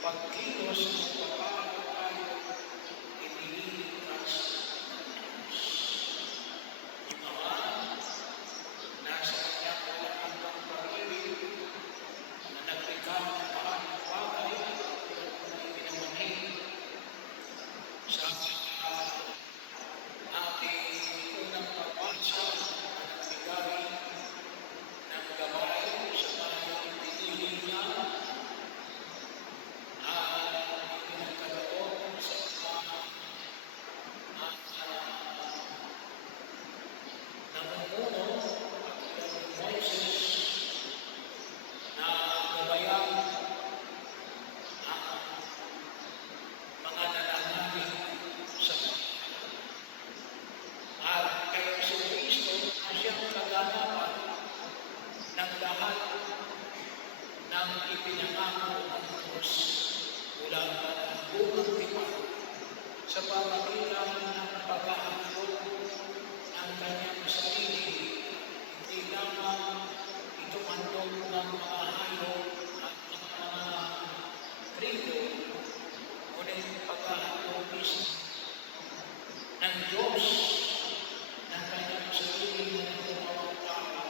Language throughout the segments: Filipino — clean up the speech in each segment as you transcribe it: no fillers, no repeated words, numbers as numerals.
pagkilos ng papaano tayo inililigtas ng Diyos. Yung Ama, nasa kanyang walang hanggang pag-ibig na naglikha ng lahat ng bagay at ipinamani sa ating unang pagbansa na nagbigay ng gabay sa tayong pinili niya at ipinagkaloob sa at namumuno at ilang Moises na gabayan ang mga nananalig sa at kaya si Kristo na siyang kaganapan ng lahat ng ipinangako ng Diyos mula pa ng buong tipan sa pamagitan ng pag-ahandog ng kanyang sarili, hindi lamang ito handog ng mga hayop at ng mga kriyo, ngunit pag-ahandog mismo ng Diyos ng kanyang sarili na tumawag tao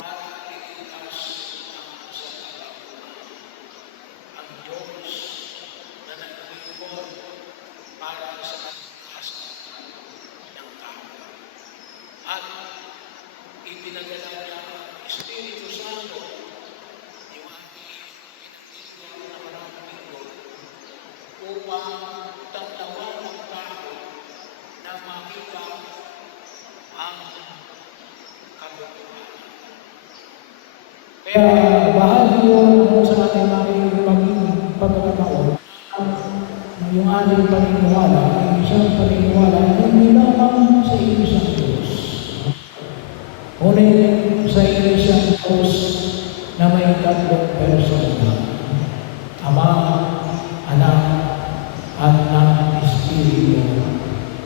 para iligtas ang sa katauhan. Ang Diyos na naglilingkod para sa kaligtasan ng tao. At ipinadala niya ang Espiritu Santo, yung ating pinagdiriwang na maraming linggo, upang tangtawan ng tao na makita ang katotohanan. Kaya bahagi yun sa ating pagkakataon. Yung ating paniniwala ay isang paniniwala na hindi lamang sa isang Diyos. Ngunit sa isang Diyos na may tatlong persona. Ama, Anak, at ng Espiritu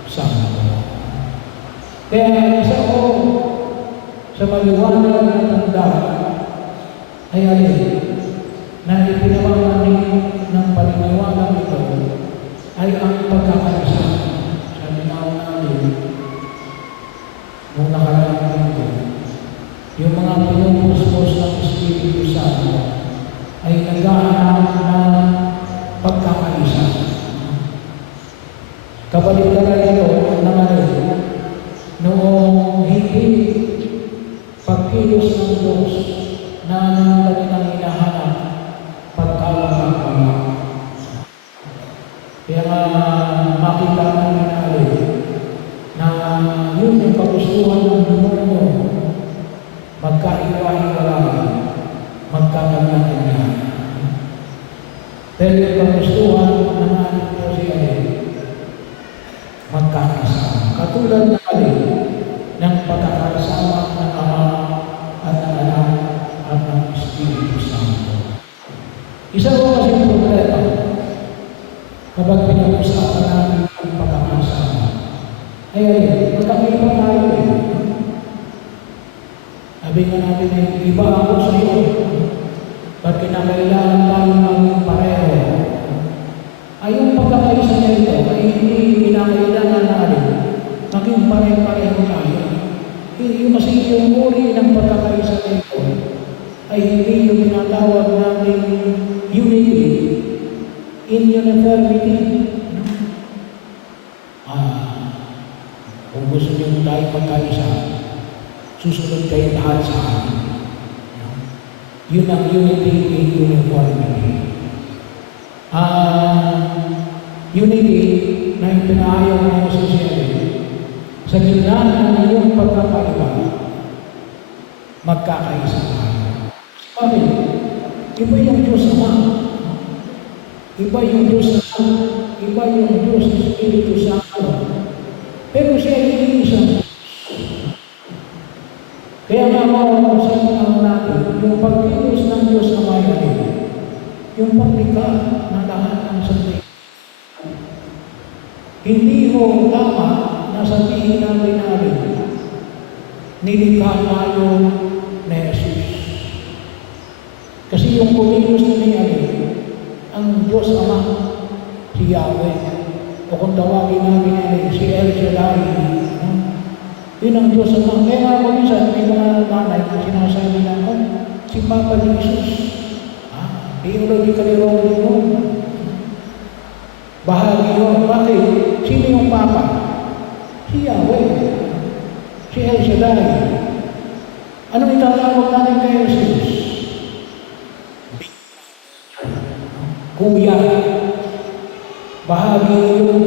Santo. Kaya isa ko sa maliwanag na tanda ay alin na ipinamamani ng paniniwala ito ay ang pagkakaisa. Sabi nga namin nung nakaraang linggo, yung mga pinupuspos ng Espiritu Santo ay naghahanap ng pagkakaisa. Kabaligtaran ito ang nangalit noong hindi pagkilos ng Diyos na kanilang hinahanap pagkakapagpapala. Kaya makita namin natin na yun yung kagustuhan ng demonyo, magkaiwa-iwalay, magkakanya-kanya. Pero yung kagustuhan ng ating Diyos ay magkakasama. Katulad na kali ng pagkakasama ng Ama at ng Anak at ng Espiritu Santo. Isa ko kasi problema kapag pinag-usapan natin ang pagkakasama. Ay, magkakaiba tayo eh. Sabi nga natin ay iba ako sa iyo. Ba't kinakailangan tayo maging pareho? Ay, yung pagkakaisa niya ito ay hindi kinakailangan natin maging pare-pareho tayo. Yung kasi yung uri ng pagkakaisa niya ito ay hindi yung tinatawag natin unity in uniformity. Kung gusto niyo tayo magkaisa, susunod kayo lahat sa akin. Yun ang unity in uniformity. Unity na ipinahayaw ng sosiyete sa gitna ng iyong pagkakaiba, magkakaisa tayo. Bakit? Iba yung Diyos Ama. Iba yung Diyos Ama. Iba yung Diyos Espiritu Santo. Pero siya ay isa. Kaya nga sa natin, yung pagkilos ng Diyos Ama ay yung paglikha ng lahat ng sanlibutan. Hindi mo tama na sabihin natin nilikha tayo ni Jesus. Kasi yung kumilos na niya ang Diyos Ama, si Yahweh. O kung tawagin namin ay si El Shaddai. No? Yun ang Diyos Ama. Kaya nga ako minsan, may mga nanay na sinasabi na ako, si Papa Jesus. Theologically wrong yun. Bahagi yun. Bakit? Sino yung Papa? Si Yahweh. Si El Shaddai. Anong itatawag natin kay Jesus? Kuya. Bahagi yun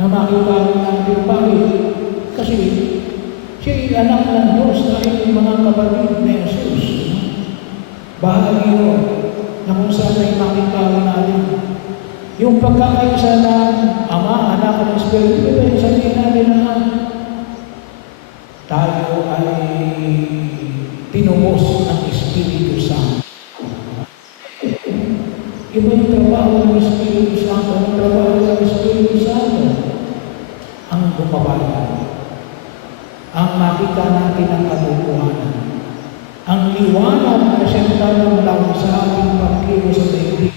na makita natin. Bakit? Kasi siya ay anak ng Diyos dahil yung mga kapatid ni Jesus. Bahagi yun na kung saan ay makita natin. Yung pagkakaisa ng Ama, Anak, at Espiritu, ito yung sabihin natin na tayo ay tinumos ng Espiritu Santo. Iba yung trabaho ng Espiritu Santo. Ang trabaho ng Espiritu Santo ang gumawa. Ang makita natin ang katotohanan. Ang liwanag na siyang lang sa ating pagkilos sa daigdig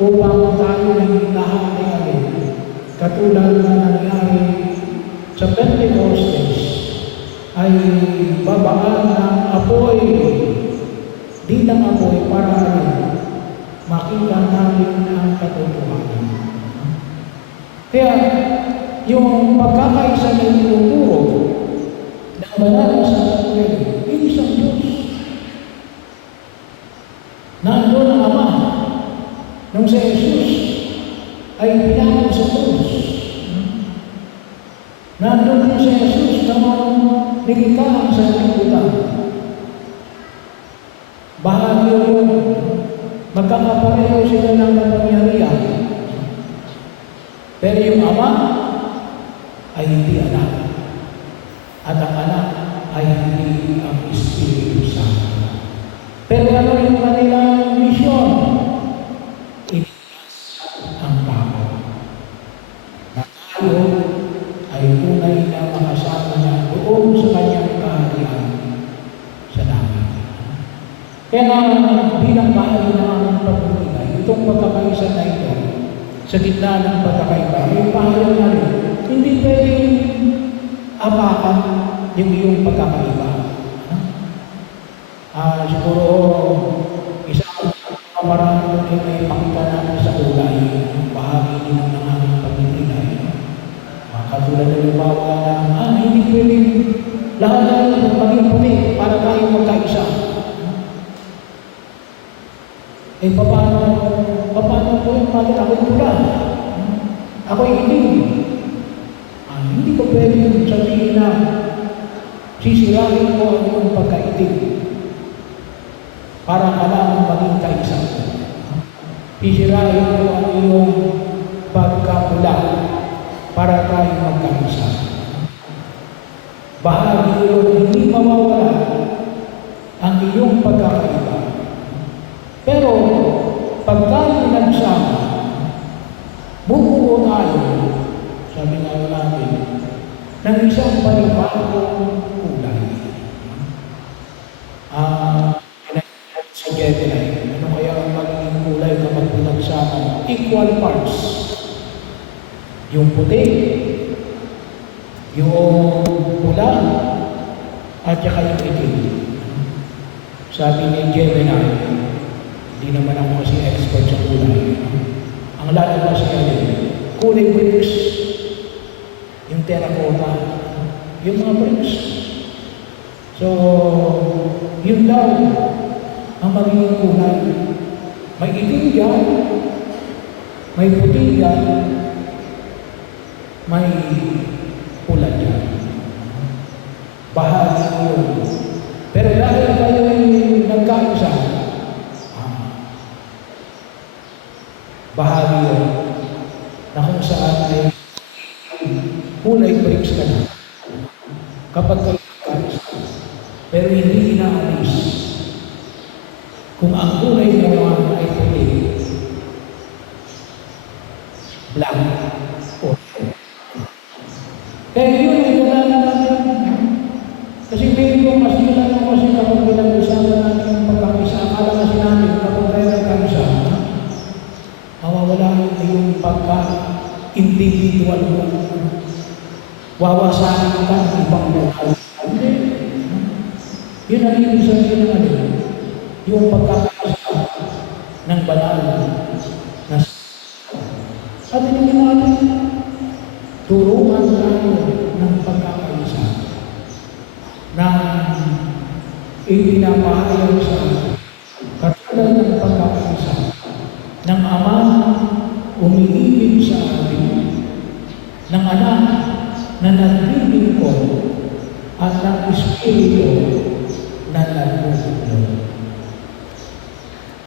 upang tayo ng lahat ay alin. Katulad na nangyari sa Pentecostes ay babaan ng apoy, di ng apoy para alin. Makita natin ang katotohanan. Kaya, yung pagkakaisa ng tinuturo ng banal sa Espiritu, isang Diyos. Nandun ang Ama nung si Jesus ay pinako sa krus. Nandun din si Jesus na nilikha sa liputan. Bahagi yun. Magkakapareho sila ng kapangyarihan. Pero yung Ama ay hindi anak. At ang anak ay hindi ang Espiritu Santo. Pero ano yung kanilang misyon? Iligtas ang tao. Na tayo ay tunay na makasama niya doon sa kanyang kaharian sa langit. Kaya bilang bahagi ng aming pagbubuhay, itong pagkakaisa na ito, sa gitna ng pagkakaiba, may pahayag na rin, hindi pwedeng apakan yung iyong pagkakaiba. Siguro, isang kamarang yung may makita natin sa kulay, bahagi din ng aming pagbubuhay. Katulad ng lumawa na, hindi pwedeng lahat na maging puti para tayo magkaisa. Paano po yung bakit ako'y pula? Ako'y itim. Hindi ko pwedeng sabihin na sisirahin ko ang iyong pagkaitim para kailangan maging kaisa. Sisirahin ko ang iyong pagkapula para tayo magkaisa. Bahagi yun, hindi mawawala ang iyong pagkakaiba. Pero, pagka nagsama, bubuo tayo, sabi nga natin, ng isang panibagong kulay. Sa Gemini, ano kaya ang magiging kulay kapag pinagsama? Equal parts. Yung puti, yung pula, at saka yung itim. Sabi ni Gemini, hindi naman ako kasi expert sa kulay. Ang lalabas niya din, kulay bricks, yung terracotta, yung mga bricks. So, yun daw ang magiging kulay. May itim dyan, may puti dyan, may pula dyan. Bahagi yun. Pero dahil tayo nagkaisa, bahagi yun na kung saan ay kulay bricks ka na kapag kayo nagkaisa. Pero hindi inaalis kung ang kulay naman ay puti, black, or kaya yun ay kilala natin. Kasi medyo mas kilala kasi kapag pinag-usapan natin yung pagkakaisa, akala kasi natin kapag tayo nagkaisa, pagkaka-individual mo. Wawasakin ka ng ibang lokal. Hindi. Yun ang ibig sabihin ng ano, yung pagkakaisa ng banal na at hindi natin turuan tayo ng pagkakaisa na ipinapahayag sa katulad ng pagkakaisa ng Ama umiibig sa atin, ng Anak na naglilingkod at ng Espiritu na nagmumulong.